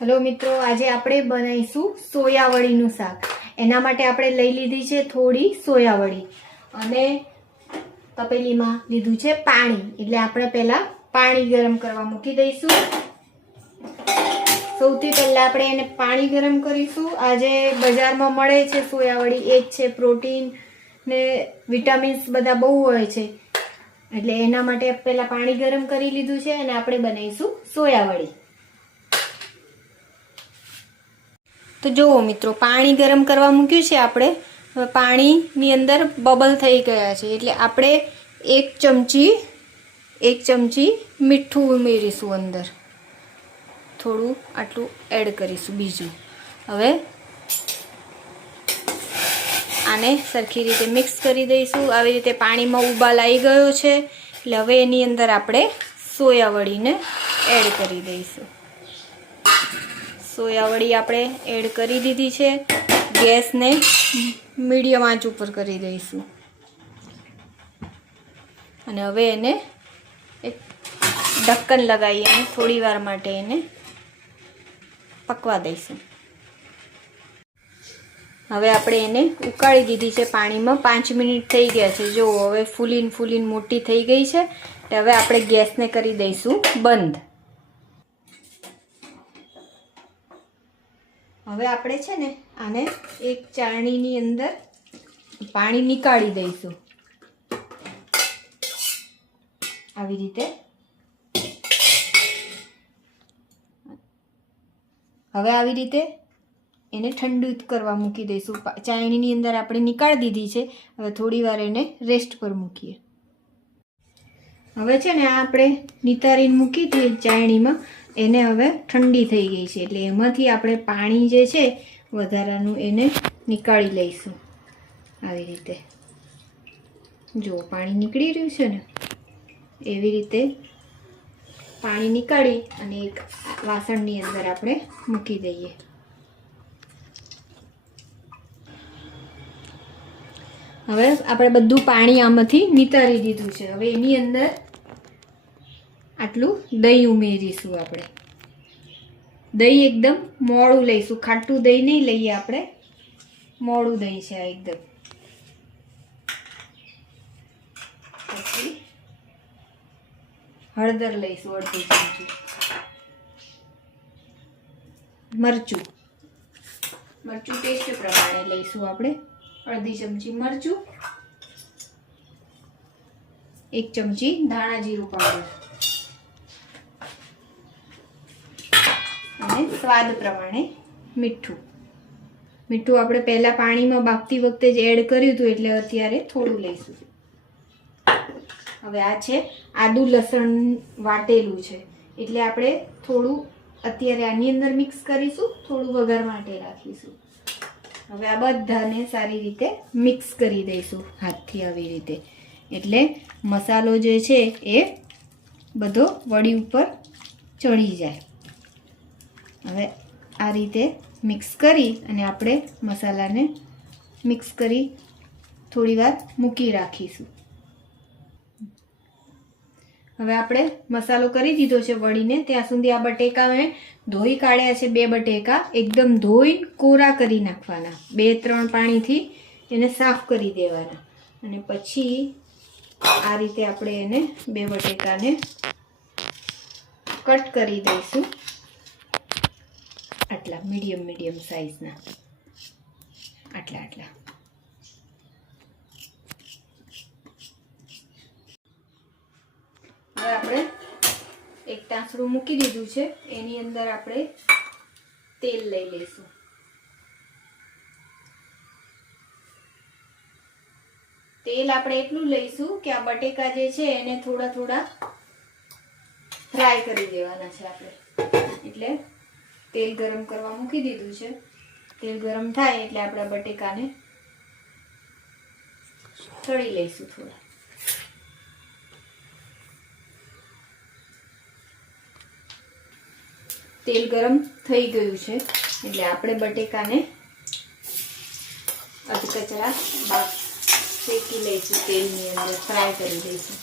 Hello मित्रों, आज આપણે બનાવીશું સોયાવડીનું શાક। એના માટે આપણે લઈ લીધી છે થોડી સોયાવડી અને તપેલીમાં લીધું છે પાણી। એટલે આપણે પહેલા પાણી ગરમ કરવા મૂકી દઈશું। સૌથી પહેલા આપણે એને પાણી ગરમ કરીશું। આજે બજારમાં મળે છે સોયાવડી, એ જ છે પ્રોટીન ને વિટામિન્સ બધા બહુ હોય છે। એટલે એના માટે પહેલા પાણી ગરમ કરી લીધું છે અને આપણે બનાવીશું સોયાવડી। तो जो मित्रों पानी गरम करवा मूक्યું છે આપણે। પાણીની અંદર બબલ થઈ ગયા છે એટલે આપણે એક ચમચી મીઠું ઉમેરીશું અંદર, થોડું આટલું એડ કરીશું બીજું। હવે આને સરખી રીતે મિક્સ કરી દઈશું। આવી રીતે પાણીમાં ઉબાલ આવી ગયો છે એટલે હવે એની અંદર આપણે સોયાવડીને એડ કરી દઈશું। સોયાવડી આપણે એડ કરી દીધી છે। ગેસને મીડિયમ આંચ ઉપર કરી દઈશું અને હવે એને એક ઢક્કન લગાવી અને થોડી વાર માટે એને પકવા દઈશું। હવે આપણે એને ઉકાળી દીધી છે પાણીમાં। 5 મિનિટ થઈ ગયા છે। જો હવે ફૂલીને મોટી થઈ ગઈ છે એટલે હવે આપણે ગેસને કરી દઈશું બંધ। હવે આપણે છે ને આને એક ચાળણીની અંદર પાણી નીકાળી દઈશું આવી રીતે। હવે આવી રીતે એને ઠંડુ કરવા મૂકી દઈશું। ચાળણીની અંદર આપણે નીકાળી દીધી છે। હવે થોડી વાર એને રેસ્ટ પર મૂકીએ। હવે છે ને આપણે નિતારીને મૂકી હતી ચાળણીમાં, એને હવે ઠંડી થઈ ગઈ છે એટલે એમાંથી આપણે પાણી જે છે વધારાનું એને નીકાળી લઈશું આવી રીતે। જો પાણી નીકળી રહ્યું છે ને, એવી રીતે પાણી નીકાળી અને એક વાસણની અંદર આપણે મૂકી દઈએ। હવે આપણે બધું પાણી આમાંથી નિતારી દીધું છે। હવે એની અંદર આટલું દહીં ઉમેરીશું આપણે। દહીં એકદમ મોળું લઈશું, ખાટું દહીં નહીં લઈએ આપણે, મોળું દહીં છે આ એકદમ। પછી હળદર લઈશું અડધી ચમચી, મરચું ટેસ્ટ પ્રમાણે લઈશું આપણે, અડધી ચમચી મરચું, 1 ચમચી ધાણા જીરું પાવડર અને સ્વાદ પ્રમાણે મીઠું। મીઠું આપણે પહેલા પાણીમાં બાફતી વખતે જ એડ કર્યું હતું એટલે અત્યારે થોડું લઈશું। હવે આ છે આદુ લસણ વાટેલું છે એટલે આપણે થોડું અત્યારે આની અંદર મિક્સ કરીશું, થોડું વઘાર માટે રાખીશું। હવે આ બધાને સારી રીતે મિક્સ કરી દઈશું હાથથી આવી રીતે, એટલે મસાલો જે છે એ બધો વડી ઉપર ચડી જાય। હવે આ રીતે મિક્સ કરી અને આપણે મસાલાને મિક્સ કરી થોડી વાર મૂકી રાખીશું। હવે આપણે મસાલો કરી દીધો છે વળીને, ત્યાં સુધી આ બટેકા મેં ધોઈ કાઢ્યા છે। 2 બટેકા એકદમ ધોઈ કોરા કરી નાખવાના, 2-3 પાણીથી એને સાફ કરી દેવાના અને પછી આ રીતે આપણે એને 2 બટેકાને કટ કરી દઈશું આટલા મીડિયમ સાઈઝના, આટલા। હવે આપણે એક તાંસળું મૂકી દીધું છે, એની અંદર આપણે તેલ લઈ લઈશું। તેલ આપણે એટલું લઈશું કે આ બટેકા જે છે એને થોડા ફ્રાય કરી દેવાના છે આપણે। એટલે તેલ ગરમ કરવા મૂકી દીધું છે। તેલ ગરમ થાય એટલે આપણે બટેકાને તળી લઈશું થોડા। તેલ ગરમ થઈ ગયું છે એટલે આપણે બટેકાને અધકચરા શેકી લઈશું, તેલની અંદર ફ્રાય કરી દઈશું।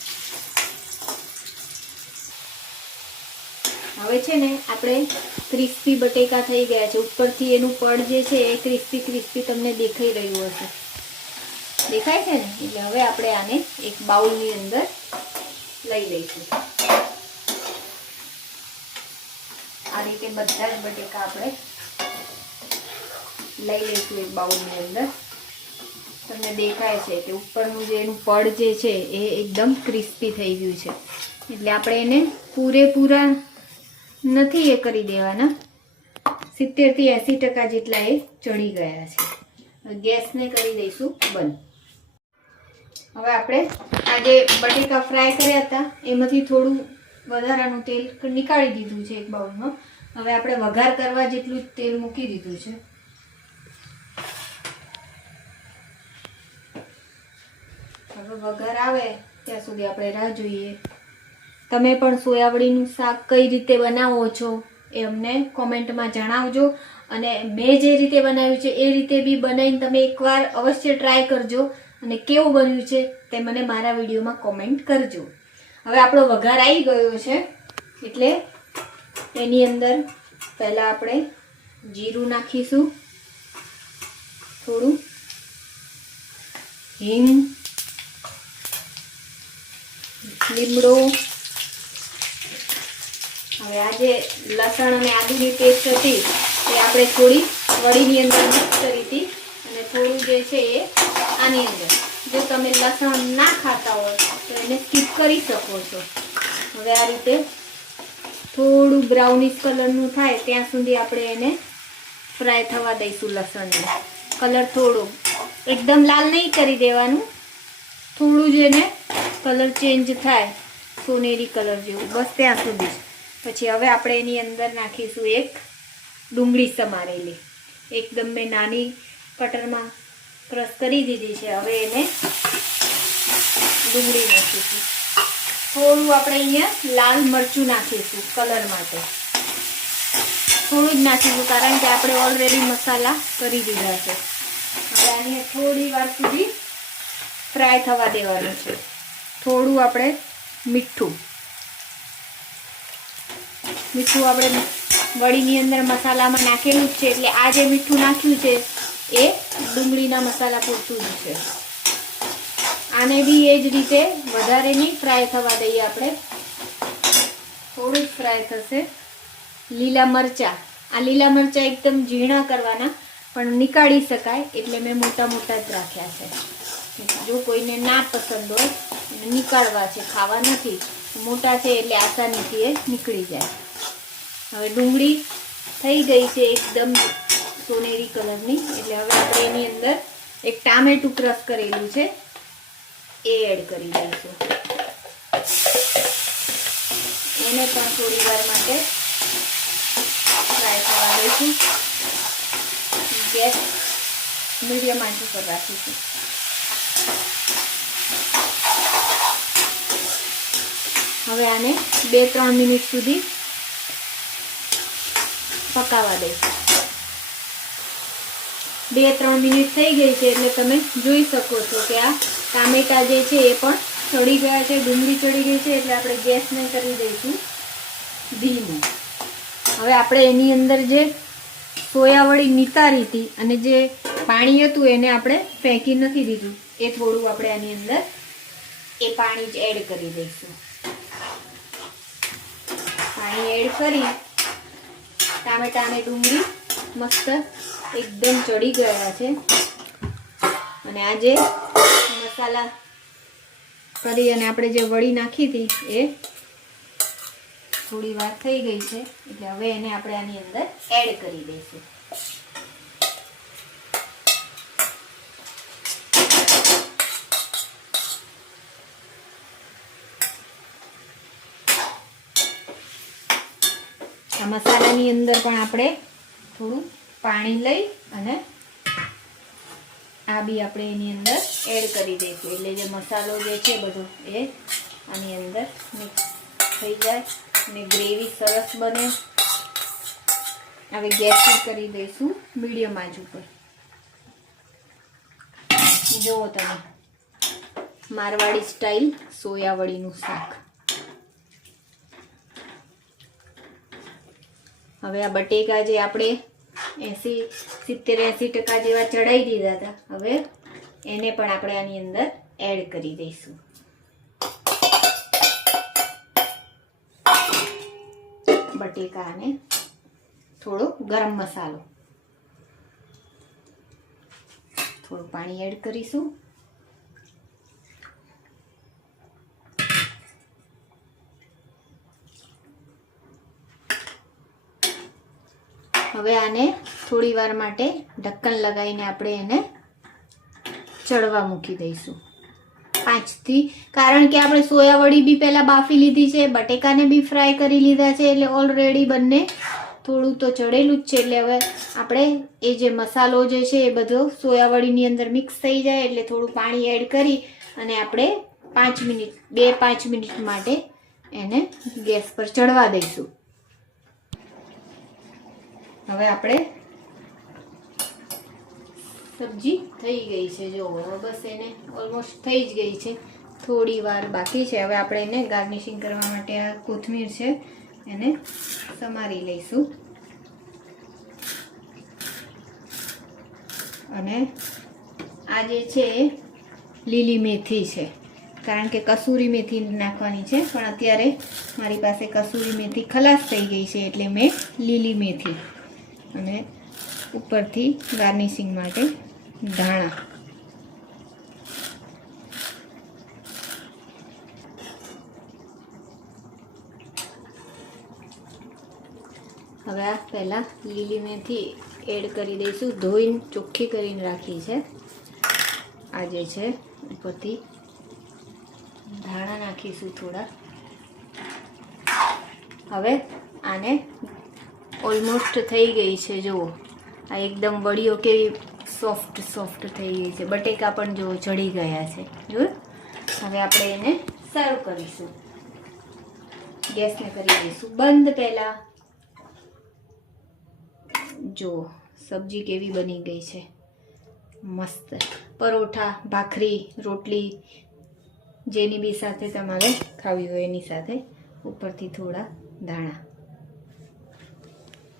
હવે છે ને આપણે ક્રિસ્પી બટેકા થઈ ગયા છે. ઉપરથી એનું પડ જે છે એ ક્રિસ્પી ક્રિસ્પી તમને દેખાઈ રહ્યું હશે. દેખાય છે ને? એટલે હવે આપણે આને એક બાઉલની અંદર લઈ લઈશું. આ રીતે બધા જ બટેકા આપણે લઈ લઈશું એક બાઉલની અંદર. તમને દેખાય છે કે ઉપરનું જે એનું પડ જે છે એ એકદમ ક્રિસ્પી થઈ ગયું છે. એટલે આપણે એને પૂરેપૂરા નથી એ કરી દેવાના. 70 થી 80% જેટલા એ ચડી ગયા છે. ગેસને કરી દઈશું બંધ. હવે આપણે આ જે બટેકા ફ્રાય કર્યા હતા એમાંથી થોડું વધારાનું તેલ નીકાળી દીધું છે એક બાઉલમાં. હવે આપણે વઘાર કરવા જેટલું જ તેલ મૂકી દીધું છે. હવે વઘાર આવે ત્યાં સુધી આપણે રાહ જોઈએ. તમે પણ સોયાવડીનું શાક કઈ રીતે બનાવો છો એ અમને કોમેન્ટમાં જણાવજો. અને મેં જે રીતે બનાવ્યું છે એ રીતે બી બનાવીને તમે એકવાર અવશ્ય ટ્રાય કરજો અને કેવું બન્યું છે તે મને મારા વિડીયોમાં કોમેન્ટ કરજો. હવે આપણો વઘાર આવી ગયો છે એટલે એની અંદર પહેલાં આપણે જીરું નાખીશું, થોડું હિંગ, લીમડો. હવે આ જે લસણ અને આદુની પેસ્ટ હતી એ આપણે થોડી વડીની અંદર મિક્સ કરી હતી અને થોડું જે છે એ આની અંદર. જો તમે લસણ ના ખાતા હોય તો એને સ્કીપ કરી શકો છો. હવે આ રીતે થોડું બ્રાઉનિશ કલરનું થાય ત્યાં સુધી આપણે એને ફ્રાય થવા દઈશું. લસણને કલર થોડો એકદમ લાલ નહીં કરી દેવાનું, થોડું જ એને કલર ચેન્જ થાય સોનેરી કલર જેવું, બસ ત્યાં સુધી જ. પછી હવે આપણે એની અંદર નાખીશું એક ડુંગળી સમારેલી. એકદમ મેં નાની કટરમાં ક્રશ કરી દીધી છે. હવે એને ડુંગળી નાખીશું. થોડું આપણે અહીંયા લાલ મરચું નાખીશું કલર માટે. થોડું જ નાખીશું કારણ કે આપણે ઓલરેડી મસાલા કરી દીધા છે. હવે આને થોડી વાર સુધી ફ્રાય થવા દેવાનું છે. થોડું આપણે મીઠું આપણે વડીની અંદર મસાલામાં નાખેલું જ છે એટલે આ જે મીઠું નાખ્યું છે એ ડુંગળીના મસાલા પૂરતું જ છે. આને બી એ જ રીતે વધારે નહીં ફ્રાય થવા દઈએ આપણે, થોડું જ ફ્રાય થશે. લીલા મરચાં, આ લીલા મરચાં એકદમ ઝીણા કરવાના પણ નીકાળી શકાય એટલે મેં મોટા મોટા જ રાખ્યા છે. જો કોઈને ના પસંદ હોય એને નીકાળવા છે, ખાવા નથી, મોટા છે એટલે આસાનીથી એ નીકળી જાય. હવે ડુંગળી થઈ ગઈ છે એકદમ સોનેરી કલરની એટલે હવે આપણે એની અંદર એક ટામેટું ક્રશ કરેલું છે એ એડ કરી દઈશું. એને પણ થોડી વાર માટે ફ્રાય થવા દઈશું. ગેસ મીડિયમ આંચ પર રાખીશું. હવે આને 2-3 મિનિટ સુધી પકાવવા દઈશું. 2-3 મિનિટ થઈ ગઈ છે એટલે તમે જોઈ શકો છો કે આ ટામેટા જે છે એ પણ ચડી ગયા છે, ડુંગળી ચડી ગઈ છે એટલે આપણે ગેસને કરી દઈશું ધીમું. હવે આપણે એની અંદર જે સોયાવડી નિતારી હતી અને જે પાણી હતું એને આપણે ફેંકી નથી દીધું, એ થોડું આપણે આની અંદર એ પાણી જ એડ કરી દઈશું. પાણી એડ કરી ટામેટા અને ડુંગળી મસ્ત એકદમ ચડી ગયા છે અને આ જે મસાલા કરી અને આપણે જે વડી નાખી હતી એ થોડી વાર થઈ ગઈ છે એટલે હવે એને આપણે આની અંદર એડ કરી દઈશું. આ મસાલાની અંદર પણ આપણે થોડું પાણી લઈ અને આ બી આપણે એની અંદર એડ કરી દઈશું એટલે જે મસાલો જે છે બધો એ આની અંદર મિક્સ થઈ જાય અને ગ્રેવી સરસ બને. હવે ગેસ કરી દઈશું મીડિયમ આંચ ઉપર. જુઓ તમે મારવાડી સ્ટાઇલ સોયાવડીનું શાક. હવે આ બટેકા જે આપણે 70-80% જેવા ચડાવી દીધા હતા, હવે એને પણ આપણે આની અંદર એડ કરી દઈશું. બટેકા અને થોડો ગરમ મસાલો, થોડું પાણી એડ કરીશું. હવે આને થોડી વાર માટે ઢક્કન લગાવીને આપણે એને ચડવા મૂકી દઈશું 5 કારણ કે આપણે સોયાવડી બી પહેલા બાફી લીધી છે, બટેકાને બી ફ્રાય કરી લીધા છે, એટલે ઓલરેડી બંને થોડું તો ચડેલું જ છે. એટલે હવે આપણે એ જે મસાલો જે છે એ બધો સોયાવડીની અંદર મિક્સ થઈ જાય એટલે થોડું પાણી એડ કરી અને આપણે 2-5 મિનિટ માટે એને ગેસ પર ચડવા દઈશું. હવે આપણે સબ્જી થઈ ગઈ છે, જો બસ એને ઓલમોસ્ટ થઈ જ ગઈ છે, થોડી વાર બાકી છે. હવે આપણે એને ગાર્નિશિંગ કરવા માટે આ કોથમીર છે એને સમારી લઈશું. અને આ જે છે લીલી મેથી છે, કારણ કે કસૂરી મેથી નાખવાની છે, પણ અત્યારે મારી પાસે કસૂરી મેથી ખલાસ થઈ ગઈ છે એટલે મેં લીલી મેથી અને ઉપરથી ગાર્નિશિંગ માટે ધાણા. હવે આ પહેલાં લીલી મેથી એડ કરી દઈશું, ધોઈને ચોખ્ખી કરીને રાખી છે. આ જે છે ઉપરથી ધાણા નાખીશું થોડા. હવે આને ઓલમોસ્ટ થઈ ગઈ છે, જુઓ આ એકદમ વડીઓ કેવી સોફ્ટ થઈ ગઈ છે, બટેકા પણ જુઓ ચડી ગયા છે. જો હવે આપણે એને સર્વ કરીશું. ગેસને કરી દઈશું બંધ. પહેલા જો સબ્જી કેવી બની ગઈ છે, મસ્ત. પરોઠા, ભાખરી, રોટલી જેની બી સાથે તમારે ખાવી હોય એની સાથે ઉપરથી થોડા ધાણા.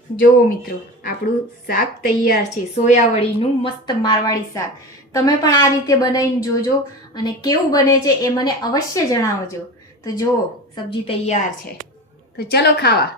જુઓ મિત્રો, આપણું શાક તૈયાર છે, સોયાવડીનું મસ્ત મારવાડી શાક. તમે પણ આ રીતે બનાવીને જોજો અને કેવું બને છે એ મને અવશ્ય જણાવજો. તો જુઓ સબ્જી તૈયાર છે, તો ચલો ખાવા.